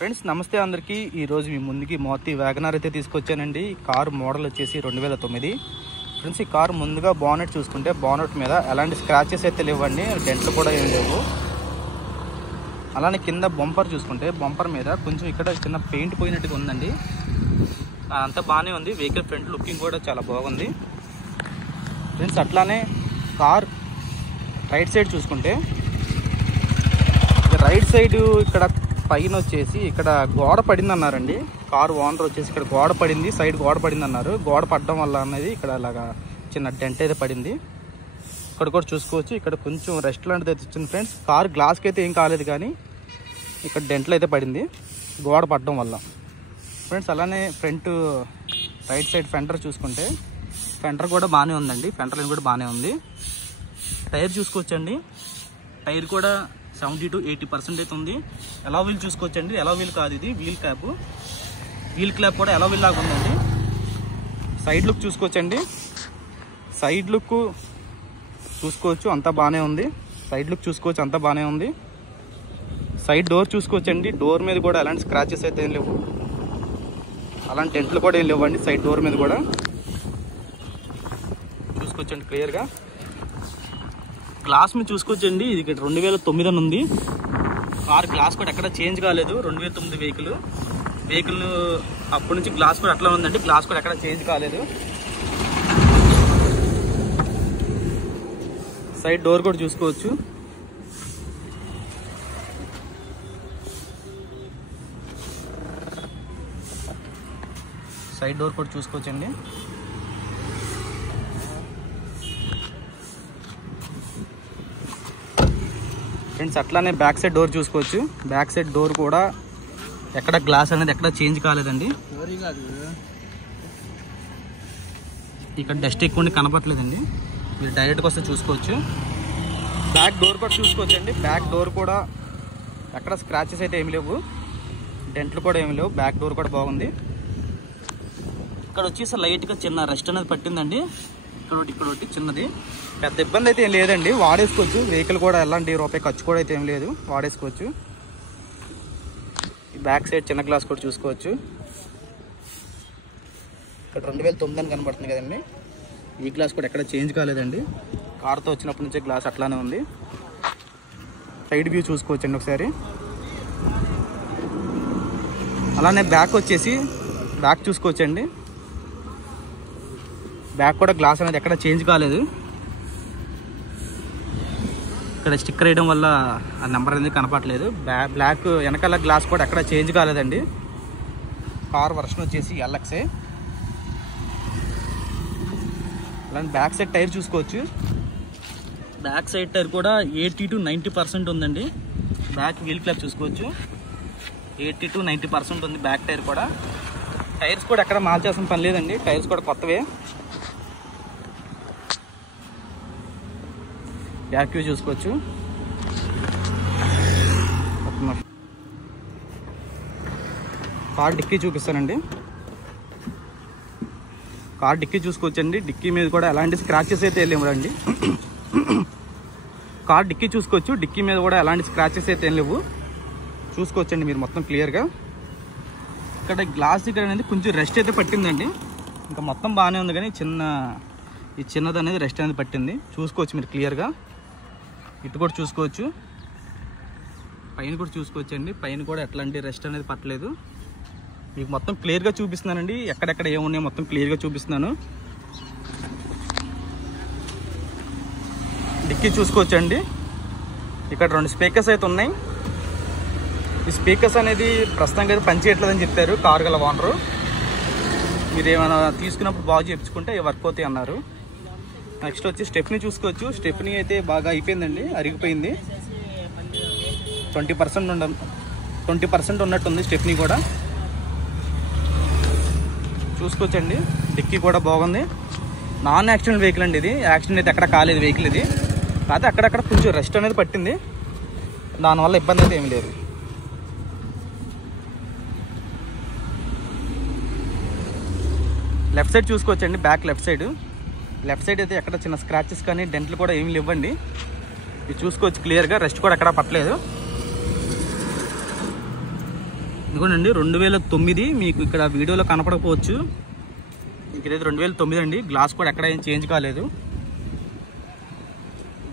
Friends నమస్తే అందరికీ ఈరోజు మీ ముందుకి మారుతి వ్యాగనర్ అయితే తీసుకొచ్చానండి. ఈ కారు మోడల్ వచ్చేసి 2009. ఫ్రెండ్స్ ఈ కారు ముందుగా బానెట్ చూసుకుంటే బానెట్ మీద ఎలాంటి స్క్రాచెస్ అయితే లేవండి, డెంట్లు కూడా ఏం లేవు. అలానే కింద బంపర్ చూసుకుంటే బంపర్ మీద కొంచెం ఇక్కడ చిన్న పెయింట్ పోయినట్టుగా ఉందండి. అంతా బాగానే ఉంది. వెహికల్ ఫ్రంట్ లుకింగ్ కూడా చాలా బాగుంది ఫ్రెండ్స్. అట్లానే కార్ రైట్ సైడ్ చూసుకుంటే రైట్ సైడ్ ఇక్కడ పైన వచ్చేసి ఇక్కడ గోడ పడింది అన్నారండి. కారు ఓనర్ వచ్చేసి ఇక్కడ గోడ పడింది, సైడ్ గోడ పడింది అన్నారు. గోడ పడడం వల్ల అనేది ఇక్కడ అలాగా చిన్న డెంట్ అయితే పడింది. ఇక్కడ కూడా చూసుకోవచ్చు, ఇక్కడ కొంచెం రెస్ట్ లాంటిది అయితే ఇచ్చింది ఫ్రెండ్స్. కారు గ్లాస్కి అయితే ఏం కాలేదు, కానీ ఇక్కడ డెంట్లు అయితే పడింది గోడ పడడం వల్ల ఫ్రెండ్స్. అలానే ఫ్రంట్ రైట్ సైడ్ ఫెండర్ చూసుకుంటే ఫెండర్ కూడా బాగానే ఉందండి. ఫెండర్ లైన్ కూడా బాగానే ఉంది. టైర్ చూసుకోవచ్చండి, టైర్ కూడా 70 to 80% అయితే ఉంది. ఎలా వీల్ చూసుకోవచ్చండి, ఎలా వీల్ కాదు ఇది వీల్ క్యాప్. వీల్ క్లాప్ కూడా ఎలా వీల్ లాగా ఉందండి. సైడ్ లుక్ చూసుకోవచ్చండి, సైడ్ లుక్ చూసుకోవచ్చు, అంతా బాగానే ఉంది. సైడ్ లుక్ చూసుకోవచ్చు, అంతా బాగానే ఉంది. సైడ్ డోర్ చూసుకోవచ్చండి, డోర్ మీద కూడా ఎలాంటి స్క్రాచెస్ అయితే ఏం లేవు, అలాంటి డెంట్లు కూడా ఏం లేవండి. సైడ్ డోర్ మీద కూడా చూసుకోవచ్చండి క్లియర్గా. గ్లాస్ మీద చూసుకోవచ్చండి, ఇది 2009 అని ఉంది. కార్ గ్లాస్ కూడా ఎక్కడ చేంజ్ కాలేదు. 2009 వెహికల్ అప్పటి నుంచి గ్లాస్ కూడా అట్లా ఉందండి. గ్లాస్ కూడా ఎక్కడ చేంజ్ కాలేదు. సైడ్ డోర్ కూడా చూసుకోవచ్చు. సైడ్ డోర్ కూడా చూసుకోవచ్చండి. ఫ్రెండ్స్ అట్లానే బ్యాక్ సైడ్ డోర్ చూసుకోవచ్చు. బ్యాక్ సైడ్ డోర్ కూడా ఎక్కడ గ్లాస్ అనేది ఎక్కడ చేంజ్ కాలేదండి. ఇక్కడ డస్ట్ ఎక్కువ కనపట్లేదండి, మీరు డైరెక్ట్గా వస్తే చూసుకోవచ్చు. బ్యాక్ డోర్ కూడా చూసుకోవచ్చండి. బ్యాక్ డోర్ కూడా ఎక్కడ స్క్రాచెస్ అయితే ఏమి లేవు, డెంట్లు కూడా ఏమి లేవు. బ్యాక్ డోర్ కూడా బాగుంది. ఇక్కడ వచ్చేసి లైట్గా చిన్న రెస్ట్ అనేది పట్టిందండి. ఇక్కడ ఒకటి చిన్నది, పెద్ద ఇబ్బంది అయితే ఏం లేదండి. వాడేసుకోవచ్చు. వెహికల్ కూడా ఎలాంటి రూపాయి ఖర్చు కూడా అయితే ఏం లేదు, వాడేసుకోవచ్చు. ఈ బ్యాక్ సైడ్ చిన్న గ్లాస్ కూడా చూసుకోవచ్చు. ఇక్కడ 2009 అని కనబడుతుంది కదండి. ఈ గ్లాస్ కూడా ఎక్కడ చేంజ్ కాలేదండి. కార్తో వచ్చినప్పటి నుంచే గ్లాస్ అట్లానే ఉంది. సైడ్ వ్యూ చూసుకోవచ్చండి ఒకసారి. అలానే బ్యాక్ వచ్చేసి బ్యాక్ చూసుకోవచ్చండి. బ్యాక్ కూడా గ్లాస్ అనేది ఎక్కడ చేంజ్ కాలేదు. ఇక్కడ స్టిక్కర్ వేయడం వల్ల ఆ నెంబర్ అనేది కనపడలేదు. బ్లాక్ వెనకాల గ్లాస్ కూడా ఎక్కడ చేంజ్ కాలేదండి. కార్ వర్షన్ వచ్చేసి LXే. అలాంటి బ్యాక్ సైడ్ టైర్ చూసుకోవచ్చు. బ్యాక్ సైడ్ టైర్ కూడా 80 to 90% ఉందండి. బ్యాక్ వీల్ క్లాప్ చూసుకోవచ్చు, 80 to 90% ఉంది బ్యాక్ టైర్ కూడా. టైర్స్ కూడా ఎక్కడ మార్చాల్సిన పని లేదండి, టైర్స్ కూడా కొత్తవే. బ్యాక్ వ్యూ చూసుకోవచ్చు. కార్ డిక్కీ చూపిస్తానండి. కార్ డిక్కీ చూసుకోవచ్చండి. డిక్కీ మీద కూడా ఎలాంటి స్క్రాచెస్ అయితే లేవండి. కార్ డిక్కీ చూసుకోవచ్చు, డిక్కీ మీద కూడా ఎలాంటి స్క్రాచెస్ అయితే ఏం లేవు. చూసుకోవచ్చండి మీరు మొత్తం క్లియర్గా. ఇక్కడ గ్లాస్ దగ్గర అనేది కొంచెం రెస్ట్ అయితే పట్టిందండి. ఇంకా మొత్తం బాగానే ఉంది, కానీ ఈ చిన్నది అనేది రెస్ట్ అనేది పట్టింది. చూసుకోవచ్చు మీరు క్లియర్గా. ఇటు కూడా చూసుకోవచ్చు, పైన కూడా చూసుకోవచ్చండి. పైన కూడా ఎట్లాంటి రెస్ట్ అనేది పట్టలేదు. మీకు మొత్తం క్లియర్గా చూపిస్తున్నానండి. ఎక్కడెక్కడ ఏమున్నాయో మొత్తం క్లియర్గా చూపిస్తున్నాను. డిక్కీ చూసుకోవచ్చండి. ఇక్కడ 2 స్పీకర్స్ అయితే ఉన్నాయి. ఈ స్పీకర్స్ అనేది ప్రస్తుతానికి అయితే పనిచేయట్లేదని చెప్పారు కారు గల ఓనరు. మీరు ఏమైనా తీసుకున్నప్పుడు బాగా చేయించుకుంటే వర్క్ అవుతాయి అన్నారు. నెక్స్ట్ వచ్చి స్టెప్నీ చూసుకోవచ్చు. స్టెప్నీ అయితే బాగా అయిపోయిందండి, అరిగిపోయింది. 20% ఉన్నట్టుంది స్టెప్నీ కూడా. చూసుకోవచ్చండి. డిక్కీ కూడా బాగుంది. నాన్ యాక్సిడెంట్ వెహికల్ అండి ఇది. యాక్సిడెంట్ అయితే ఎక్కడ కాలేదు వెహికల్ ఇది. కాకపోతే అక్కడక్కడ కొంచెం రెస్ట్ అనేది పట్టింది, దానివల్ల ఇబ్బంది అయితే ఏమీ లేదు. లెఫ్ట్ సైడ్ చూసుకోవచ్చండి. బ్యాక్ లెఫ్ట్ సైడ్ అయితే ఎక్కడ చిన్న స్క్రాచెస్ కానీ డెంట్లు కూడా ఏమి లేవండి. ఇది చూసుకోవచ్చు క్లియర్గా. రెస్ట్ కూడా ఎక్కడ పట్టలేదు. ఇదిగోనండి 2009 మీకు ఇక్కడ వీడియోలో కనపడకపోవచ్చు, ఇక్కడైతే 2009 అండి. గ్లాస్ కూడా ఎక్కడ ఏం చేంజ్ కాలేదు.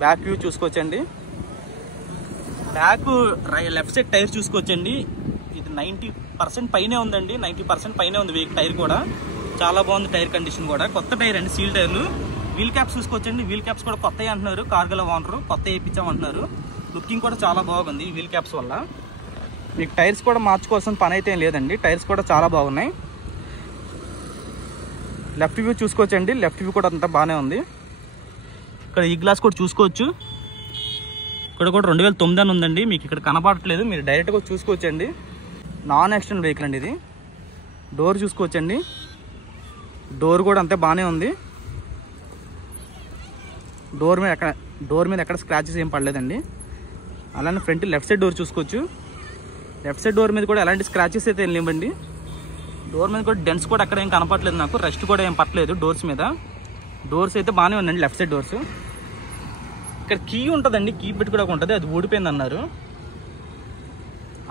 బ్యాక్ వ్యూ చూసుకోవచ్చండి. బ్యాక్ లెఫ్ట్ సైడ్ టైర్ చూసుకోవచ్చండి. ఇది 90% పైనే ఉందండి, 90% పైనే ఉంది టైర్ కూడా. చాలా బాగుంది టైర్ కండిషన్ కూడా. కొత్త టైర్ అండి, సీల్ టైర్లు. వీల్ క్యాప్స్ చూసుకోవచ్చండి. వీల్ క్యాప్స్ కూడా కొత్తవి అంటున్నారు కార్గల ఓనరు, కొత్త వేయించామంటున్నారు. లుకింగ్ కూడా చాలా బాగుంది ఈ వీల్ క్యాప్స్ వల్ల. మీకు టైర్స్ కూడా మార్చుకోవాల్సిన పని అయితే ఏం లేదండి, టైర్స్ కూడా చాలా బాగున్నాయి. లెఫ్ట్ వ్యూ చూసుకోవచ్చండి. లెఫ్ట్ వ్యూ కూడా అంతా బాగానే ఉంది. ఇక్కడ ఈ గ్లాస్ కూడా చూసుకోవచ్చు. ఇక్కడ కూడా 2009 అని ఉందండి, మీకు ఇక్కడ కనపడట్లేదు, మీరు డైరెక్ట్గా చూసుకోవచ్చండి. నాన్ యాక్సిడెంట్ వెహికల్ అండి ఇది. డోర్ చూసుకోవచ్చండి. డోర్ కూడా అంతే బాగానే ఉంది. డోర్ మీద ఎక్కడ స్క్రాచెస్ ఏం పడలేదండి. అలానే ఫ్రంట్ లెఫ్ట్ సైడ్ డోర్ చూసుకోవచ్చు. లెఫ్ట్ సైడ్ డోర్ మీద కూడా ఎలాంటి స్క్రాచెస్ అయితే ఏం లేవండి. డోర్ మీద కూడా డెన్స్ కూడా ఎక్కడ ఏం కనపట్లేదు నాకు, రెస్ట్ కూడా ఏం పట్టలేదు డోర్స్ మీద. డోర్స్ అయితే బాగానే ఉందండి లెఫ్ట్ సైడ్ డోర్స్. ఇక్కడ కీ ఉంటుందండి, కీ పెట్టి కూడా ఉంటుంది, అది ఊడిపోయింది అన్నారు.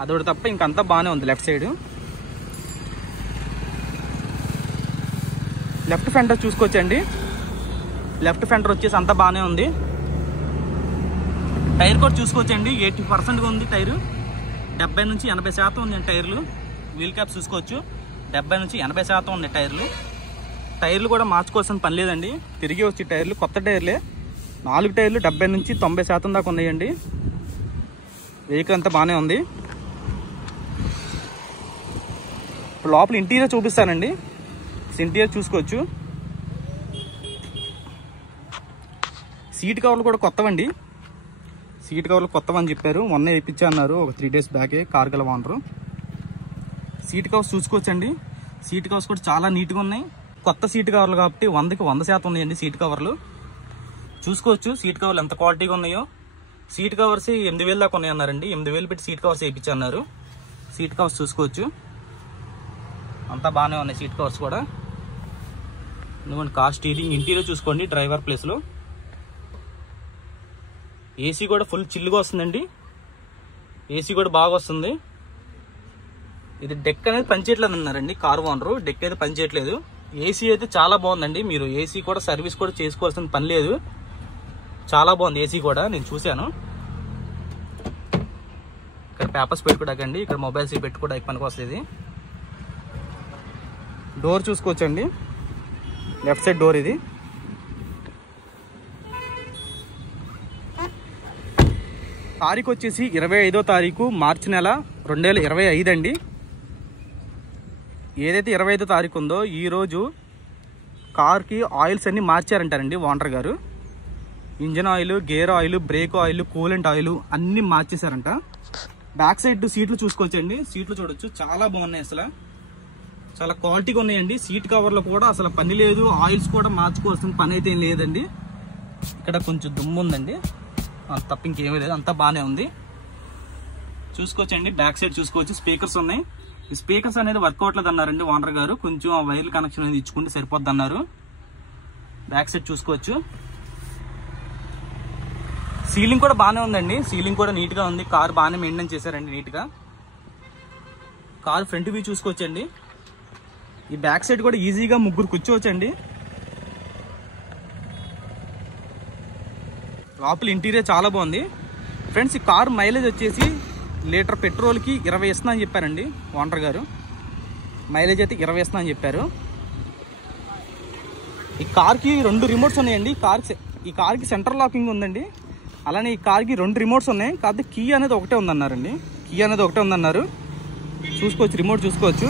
అదొకటి తప్ప ఇంకంతా బాగానే ఉంది లెఫ్ట్ సైడ్. లెఫ్ట్ ఫెండర్ చూసుకోవచ్చండి. లెఫ్ట్ ఫెండర్ వచ్చేసి అంతా బాగానే ఉంది. టైర్ కూడా చూసుకోవచ్చండి, 80% ఉంది టైరు. 70 నుంచి 80% ఉంది టైర్లు. వీల్ క్యాప్ చూసుకోవచ్చు, 70 నుంచి 80% ఉన్నాయి టైర్లు. టైర్లు కూడా మార్చుకోవాల్సిన పని లేదండి, తిరిగి వచ్చి టైర్లు కొత్త టైర్లే. 4 టైర్లు 70 నుంచి 90% దాకా ఉన్నాయండి. వెహికల్ అంతా బాగానే ఉంది. ఇప్పుడు లోపల ఇంటీరియర్ చూపిస్తానండి. ఇంటీరియర్ చూసుకోవచ్చు. సీట్ కవర్లు కూడా కొత్తవండి. సీట్ కవర్లు కొత్తవని చెప్పారు, మొన్న వేయించా అన్నారు ఒక 3 days బ్యాకే కార్గల ఓనరు. సీట్ కవర్స్ చూసుకోవచ్చండి. సీట్ కవర్స్ కూడా చాలా నీట్గా ఉన్నాయి. కొత్త సీట్ కవర్లు కాబట్టి 100కి 100% ఉన్నాయండి సీట్ కవర్లు. చూసుకోవచ్చు సీట్ కవర్లు ఎంత క్వాలిటీగా ఉన్నాయో. సీట్ కవర్స్ 8,000 దాకా ఉన్నాయి అన్నారండి. 8,000 పెట్టి సీట్ కవర్స్ వేయించా అన్నారు. సీట్ కవర్స్ చూసుకోవచ్చు, అంతా బాగానే ఉన్నాయి సీట్ కవర్స్ కూడా. ఎందుకంటే కార్ స్టీరింగ్ ఇంటీరియర్ చూసుకోండి. డ్రైవర్ ప్లేస్లో ఏసీ కూడా ఫుల్ చిల్లుగా వస్తుందండి. ఏసీ కూడా బాగా వస్తుంది. ఇది డెక్ అనేది పనిచేయట్లేదు అన్నారండి కార్ ఓనరు. డెక్ అయితే పనిచేయట్లేదు. ఏసీ అయితే చాలా బాగుందండి. మీరు ఏసీ కూడా సర్వీస్ కూడా చేసుకోవాల్సిన పని లేదు, చాలా బాగుంది ఏసీ కూడా. నేను చూశాను. ఇక్కడ పేపర్స్ పెట్టుకోవడాకండి, ఇక్కడ మొబైల్స్ పెట్టుకోవడానికి పనికి వస్తుంది. డోర్ చూసుకోవచ్చండి. లెఫ్ట్ సైడ్ డోర్ ఇది. తారీఖు వచ్చేసి 25వ తారీఖు మార్చి నెల 2025 అండి. ఏదైతే 25వ తారీఖు ఉందో ఈరోజు కార్కి ఆయిల్స్ అన్నీ మార్చారంటారండి ఓనర్ గారు. Engine oil, gear oil, break oil, coolant oil అన్నీ మార్చేశారంట. బ్యాక్ సైడ్ సీట్లు చూసుకోవచ్చండి. సీట్లు చూడొచ్చు, చాలా బాగున్నాయి, అసలు చాలా క్వాలిటీగా ఉన్నాయండి. సీట్ కవర్లో కూడా అసలు పని లేదు, ఆయిల్స్ కూడా మార్చుకోవాల్సిన పని అయితే ఏం లేదండి. ఇక్కడ కొంచెం దుమ్ము ఉందండి, తప్ప ఇంకేమీ లేదు, అంతా బాగానే ఉంది. చూసుకోవచ్చండి. బ్యాక్ సైడ్ చూసుకోవచ్చు, స్పీకర్స్ ఉన్నాయి. ఈ స్పీకర్స్ అనేది వర్క్ అవట్లేదు అన్నారండి ఓనర్ గారు. కొంచెం ఆ వైర్ల కనెక్షన్ అనేది ఇచ్చుకుంటే సరిపోద్ది అన్నారు. బ్యాక్ సైడ్ చూసుకోవచ్చు. సీలింగ్ కూడా బాగానే ఉందండి. సీలింగ్ కూడా నీట్ గా ఉంది. కార్ బాగానే మెయింటైన్ చేశారండి నీట్ గా. కార్ ఫ్రంట్ వ్యూ చూసుకోవచ్చండి. ఈ బ్యాక్ సైడ్ కూడా ఈజీగా 3 కూర్చోవచ్చండి. లోపల ఇంటీరియర్ చాలా బాగుంది ఫ్రెండ్స్. ఈ కార్ మైలేజ్ వచ్చేసి లీటర్ పెట్రోల్కి 20 ఇస్తున్నా అని చెప్పారండి ఓనర్ గారు. మైలేజ్ అయితే 20 ఇస్తున్నా అని చెప్పారు. ఈ కార్కి 2 రిమోట్స్ ఉన్నాయండి. ఈ కార్కి సెంటర్ లాకింగ్ ఉందండి. అలానే ఈ కార్కి 2 రిమోట్స్ ఉన్నాయి. కాకపోతే కీ అనేది ఒకటే ఉందన్నారండి. కీ అనేది ఒకటే ఉందన్నారు. చూసుకోవచ్చు, రిమోట్ చూసుకోవచ్చు.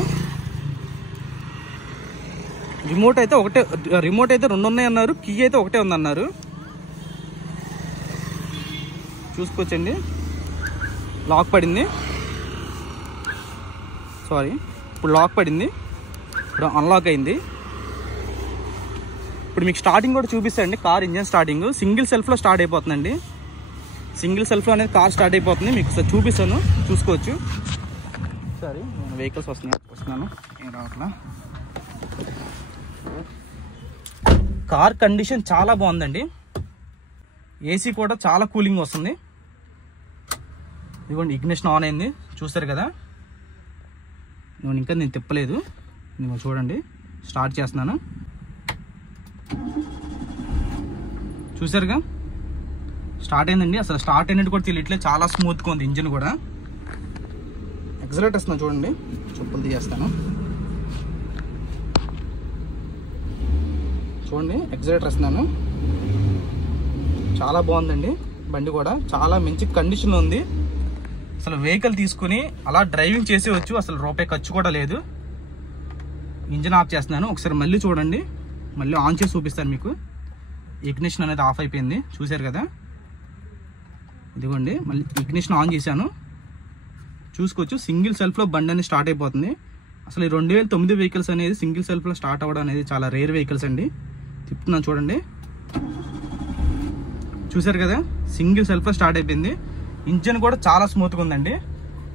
రిమోట్ అయితే 2 ఉన్నాయి అన్నారు. కీ అయితే ఒకటే ఉందన్నారు. చూసుకోవచ్చండి. లాక్ పడింది, ఇప్పుడు లాక్ పడింది, ఇప్పుడు అన్లాక్ అయింది. ఇప్పుడు మీకు స్టార్టింగ్ కూడా చూపిస్తాండి. కార్ ఇంజన్ స్టార్టింగ్ సింగిల్ సెల్ఫ్లో స్టార్ట్ అయిపోతుందండి. సింగిల్ సెల్ఫ్లో అనేది కార్ స్టార్ట్ అయిపోతుంది. మీకు చూపిస్తాను, చూసుకోవచ్చు. సరే, నేను వెహికల్స్ వస్తున్నాను, ఏం రావట్లా. కార్ కండిషన్ చాలా బాగుందండి. ఏసీ కూడా చాలా కూలింగ్ వస్తుంది. ఇదిగోండి, ఇగ్నిషన్ ఆన్ అయింది, చూస్తారు కదా. నేను తిప్పలేదు. నేను చూడండి, స్టార్ట్ చేస్తున్నాను. చూసారుగా స్టార్ట్ అయిందండి. అసలు స్టార్ట్ అయినట్టు కూడా తెలియట్లేదు, చాలా స్మూత్గా ఉంది ఇంజిన్ కూడా. ఎక్సలేటర్ ఇస్తున్నాను చూడండి, చెప్పులు తీయేస్తాను చూడండి. ఎక్సలేటర్ ఇస్తున్నాను, చాలా బాగుందండి బండి కూడా, చాలా మంచి కండిషన్లో ఉంది. అసలు వెహికల్ తీసుకుని అలా డ్రైవింగ్ చేసేవచ్చు, అసలు రూపాయి ఖర్చు కూడా లేదు. ఇంజిన్ ఆఫ్ చేస్తున్నాను, ఒకసారి మళ్ళీ చూడండి, మళ్ళీ ఆన్ చేసి చూపిస్తాను మీకు. ఇగ్నిషన్ అనేది ఆఫ్ అయిపోయింది, చూసారు కదా. ఇదిగోండి, మళ్ళీ ఇగ్నిషన్ ఆన్ చేశాను, చూసుకోవచ్చు. సింగిల్ సెల్ఫ్లో బండి అనేది స్టార్ట్ అయిపోతుంది. అసలు ఈ 2009 వెహికల్స్ అనేది సింగిల్ సెల్ఫ్లో స్టార్ట్ అవ్వడం అనేది చాలా రేర్ వెహికల్స్ అండి. తిప్పుతున్నాను చూడండి, చూసారు కదా, సింగిల్ సెల్ఫ్లో స్టార్ట్ అయిపోయింది. ఇంజిన్ కూడా చాలా స్మూత్గా ఉందండి.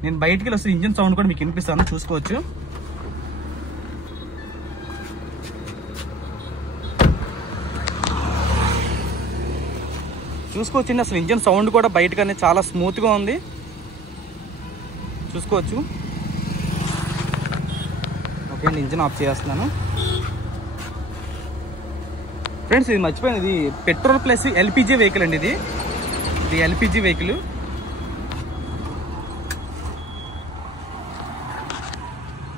నేను బయటికి వెళ్ళి వస్తే ఇంజిన్ సౌండ్ కూడా మీకు వినిపిస్తాను, చూసుకోవచ్చు. చూసుకోవచ్చండి, అసలు ఇంజిన్ సౌండ్ కూడా బయటగానే చాలా స్మూత్గా ఉంది, చూసుకోవచ్చు. ఓకే అండి, ఇంజిన్ ఆఫ్ చేస్తున్నాను. ఫ్రెండ్స్, ఇది మర్చిపోయాను, ఇది పెట్రోల్ ప్లస్ ఎల్పిజి వెహికల్ అండి. ఇది ఎల్పిజి వెహికల్.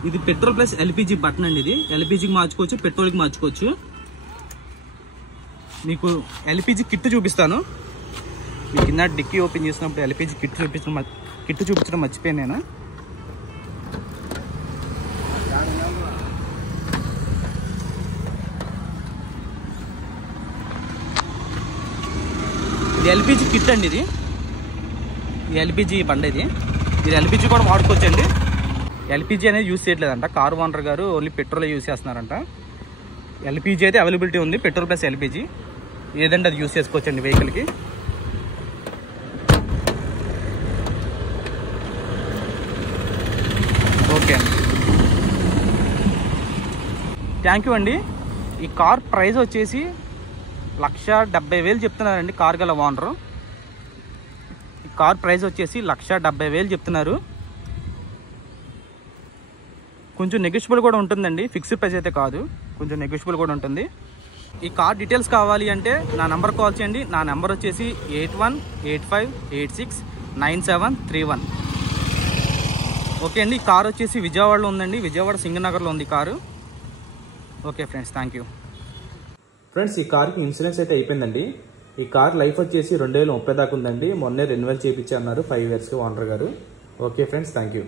ఇది పెట్రోల్ ప్లస్ ఎల్పిజి బటన్ అండి. ఇది ఎల్పిజికి మార్చుకోవచ్చు, పెట్రోల్కి మార్చుకోవచ్చు. మీకు ఎల్పిజి కిట్ చూపిస్తాను. మీకు కింద డిక్కీ ఓపెన్ చేసినప్పుడు ఎల్పిజి కిట్ చూపించడం మర్చిపోయాను నేను. ఇది ఎల్పిజి కిట్ అండి. ఇది ఎల్పిజి బండి. ఇది ఎల్పిజి కూడా వాడుకోవచ్చండి. ఎల్పిజి అనేది యూజ్ చేయట్లేదంట కారు ఓనర్ గారు, ఓన్లీ పెట్రోల్ యూజ్ చేస్తున్నారంట. ఎల్పిజి అయితే అవైలబిలిటీ ఉంది, పెట్రోల్ ప్లస్ ఎల్పిజి ఏదంటే అది యూజ్ చేసుకోవచ్చండి వెహికల్కి. ఓకే అండి, థ్యాంక్ యూ అండి. ఈ కార్ ప్రైస్ వచ్చేసి 1,70,000 చెప్తున్నారండి కార్ గల ఓనరు. ఈ కార్ ప్రైస్ వచ్చేసి 1,70,000 చెప్తున్నారు. కొంచెం నెగోషియబుల్ కూడా ఉంటుందండి, ఫిక్స్డ్ ప్రైస్ అయితే కాదు, కొంచెం నెగోషియబుల్ కూడా ఉంటుంది. ఈ కార్ డీటెయిల్స్ కావాలి అంటే నా నెంబర్ కాల్ చేయండి. నా నెంబర్ వచ్చేసి 8185869731. ఓకే అండి, ఈ కార్ వచ్చేసి విజయవాడలో ఉందండి, విజయవాడ సింగనగర్లో ఉంది car. Okay friends, thank you. Friends, ఈ కార్కి ఇన్సూరెన్స్ అయితే అయిపోయిందండి. ఈ కార్ లైఫ్ వచ్చేసి 2030 దాకా ఉందండి. మొన్నే రెన్యువల్ చేయించి అన్నారు 5 yearsకి ఓనర్ గారు. Okay friends, thank you.